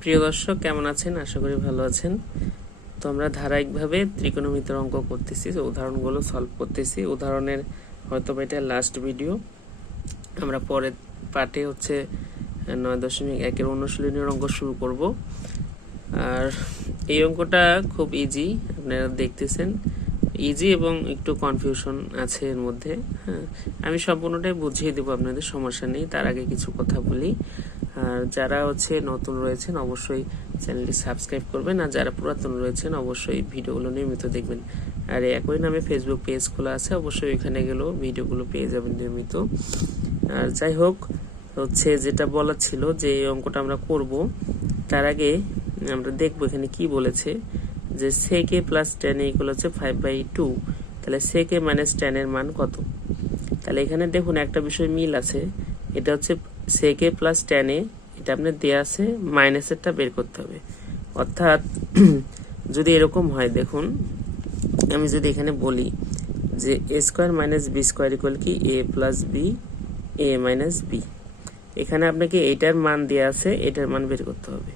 প্রিয় দর্শক, কেমন আছেন? আশা করি ভালো আছেন। তো আমরা ধারাবাহিকভাবে ত্রিকোণমিতির অঙ্ক করতেছি তো উদাহরণগুলো সলভ করতেছি। উদাহরণের হয়তো এটা লাস্ট ভিডিও আমরা পরের পার্টে হচ্ছে নয় দশমিক একের অনুশীলনীর অঙ্ক শুরু করব। আর এই অঙ্কটা খুব ইজি আপনারা দেখতেছেন। ইজি এবং একটু কনফিউশন আছে এর মধ্যে হ্যাঁ। আমি সম্পূর্ণটাই বুঝিয়ে দেবো আপনাদের, সমস্যা নেই, তার আগে কিছু কথা বলি। আর যারা হচ্ছে নতুন রয়েছেন, অবশ্যই চ্যানেলটি সাবস্ক্রাইব করবেন, আর যারা পুরাতন রয়েছেন, অবশ্যই ভিডিওগুলো নিয়মিত দেখবেন। আর একই নামে ফেসবুক পেজ খোলা আছে, অবশ্যই ওইখানে গেলেও ভিডিওগুলো পেয়ে যাবেন নিয়মিত। আর যাই হোক, হচ্ছে যেটা বলা ছিল যে এই অঙ্কটা আমরা করব, তার আগে আমরা দেখব এখানে কি বলেছে। যে sec A plus tan equal হচ্ছে ফাইভ বাই টু তাহলে সেকে মাইনাস টেনের মান কত? তাহলে এখানে দেখুন একটা বিষয় মিল আছে, এটা হচ্ছে সেকে প্লাস টেনে এটা আপনার দেওয়া আছে মাইনাসেরটা বের করতে হবে। অর্থাৎ যদি এরকম হয়, দেখুন, আমি যদি এখানে বলি যে A square minus B square equal কি? A plus B A minus B এখানে আপনাকে এটার মান দেওয়া আছে, এটার মান বের করতে হবে।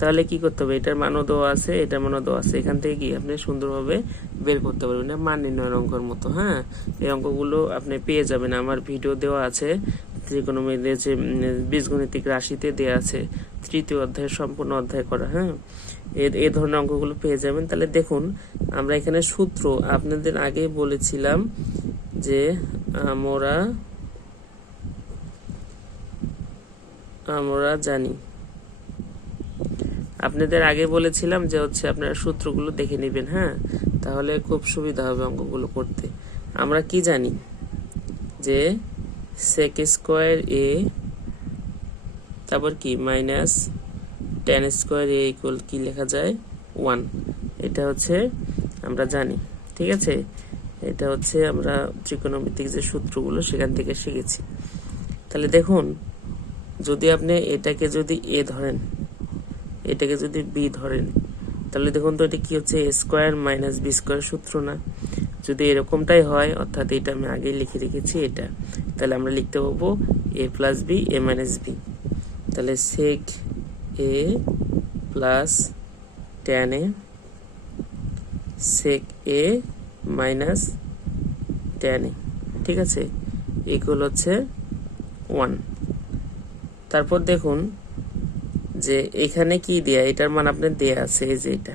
তাহলে কি করতে হবে? এটার মানও দেওয়া আছে, এটার মানও দেওয়া আছে। এখান থেকে কি আপনি সুন্দরভাবে বের করতে পারবেন। মান নির্ণয়ের অঙ্কের মতো হ্যাঁ? এই অঙ্কগুলো আপনি পেয়ে যাবেন। আমার ভিডিও দেওয়া আছে ত্রিকোণমিতির যে বীজগণিতিক রাশিতে দেওয়া আছে, তৃতীয় অধ্যায় সম্পূর্ণ অধ্যায় করা হ্যাঁ? এর এই ধরনের অঙ্কগুলো পেয়ে যাবেন। তাহলে দেখুন, আমরা এখানে সূত্র আপনাদের আগে বলেছিলাম যে আমরা আমরা জানি। আপনাদের আগে বলেছিলাম যে হচ্ছে আপনারা সূত্রগুলো দেখে নেবেন হ্যাঁ? তাহলে খুব সুবিধা হবে অঙ্কগুলো করতে। আমরা কি জানি? যে সেক স্কোয়ার এ তারপর কি? Minus tan square A equal কি লেখা যায়? ওয়ান এটা হচ্ছে আমরা জানি, ঠিক আছে? এটা হচ্ছে আমরা ত্রিকোণমিতিক যে সূত্রগুলো সেখান থেকে শিখেছি। তাহলে দেখুন, যদি আপনি এটাকে যদি এ ধরেন এটাকে যদি বি ধরেন, তাহলে দেখুন তো এটা কি হচ্ছে? A square minus B square সূত্র না? যদি এরকমটাই হয়, অর্থাৎ এটা আমি আগেই লিখে রেখেছি এটা, তাহলে আমরা লিখতে পাবো A plus B A minus B তাহলে sec A plus tan A sec A minus tan A ঠিক আছে? ইকুয়াল হচ্ছে ওয়ান তারপর দেখুন যে এখানে কি দেয়া? এটার মান আপনার দেয়া আছে, এই যে এটা।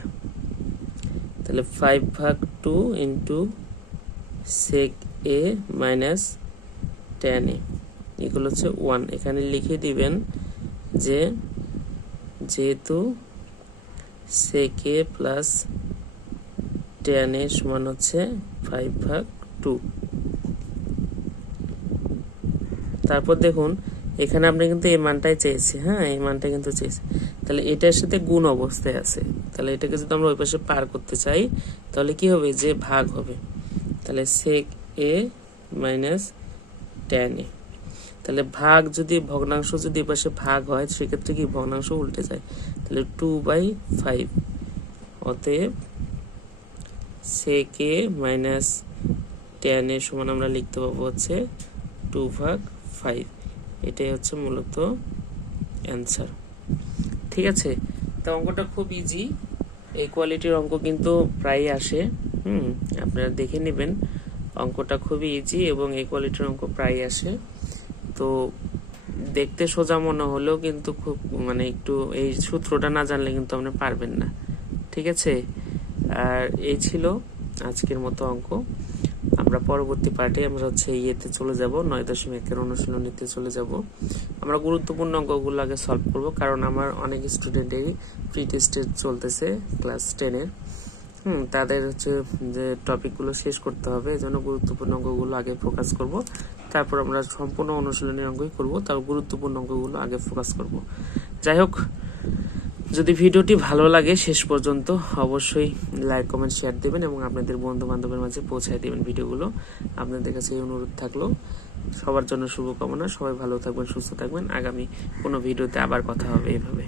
তাহলে ফাইভ ভাগ two into sec A minus tan A এগুলো হচ্ছে ওয়ান এখানে লিখে দিবেন যে যেহেতু সেক এ প্লাস টেন এ সমান হচ্ছে ফাইভ ভাগ টু তারপর দেখুন এখানে আপনি কিন্তু এই মানটাই চেয়েছি হ্যাঁ এই মানটা কিন্তু চেয়েছি। তাহলে এটার সাথে গুণ অবস্থায় আছে। তাহলে এটাকে যদি আমরা ওই পাশে পার করতে চাই, তাহলে কি হবে? যে ভাগ হবে। তাহলে সেক এ মাইনাস টেন এ তাহলে ভাগ যদি, ভগ্নাংশ যদি এ পাশে ভাগ হয়, সেক্ষেত্রে কি ভগ্নাংশ উল্টে যায়? তাহলে টু বাই ফাইভ অতএব সেক এ মাইনাস টেন এর সমান আমরা লিখতে পাবো হচ্ছে টু ভাগ ফাইভ এটাই হচ্ছে মূলত অ্যান্সার ঠিক আছে? তো অঙ্কটা খুব ইজি এই কোয়ালিটির অঙ্ক কিন্তু প্রায় আসে। হুম, আপনারা দেখে নেবেন। অঙ্কটা খুবই ইজি এবং এই কোয়ালিটির অঙ্ক প্রায় আসে। তো দেখতে সোজা মনে হলেও কিন্তু খুব মানে একটু এই সূত্রটা না জানলে কিন্তু আপনি পারবেন না। ঠিক আছে? আর এই ছিল আজকের মতো অঙ্ক। আমরা পরবর্তী পার্টে আমরা হচ্ছে ইয়েতে চলে যাব, নয় দশমিকের অনুশীলনীতে চলে যাব। আমরা গুরুত্বপূর্ণ অঙ্কগুলো আগে সলভ করব, কারণ আমার অনেক স্টুডেন্টেরই প্রি টেস্টে চলতেছে ক্লাস টেনের হুম, তাদের হচ্ছে যে টপিকগুলো শেষ করতে হবে এই জন্য গুরুত্বপূর্ণ অঙ্কগুলো আগে ফোকাস করব। তারপর আমরা সম্পূর্ণ অনুশীলনী অঙ্কই করব তার গুরুত্বপূর্ণ অঙ্কগুলো আগে ফোকাস করব। যাই হোক যদি ভিডিওটি ভালো লাগে শেষ পর্যন্ত অবশ্যই লাইক কমেন্ট শেয়ার দেবেন এবং আপনাদের বন্ধু বান্ধবের মাঝে পৌঁছায় দেবেন ভিডিওগুলো। আপনাদের কাছে এই অনুরোধ থাকল। সবার জন্য শুভকামনা। সবাই ভালো থাকবেন, সুস্থ থাকবেন। আগামী কোনো ভিডিওতে আবার কথা হবে এভাবে।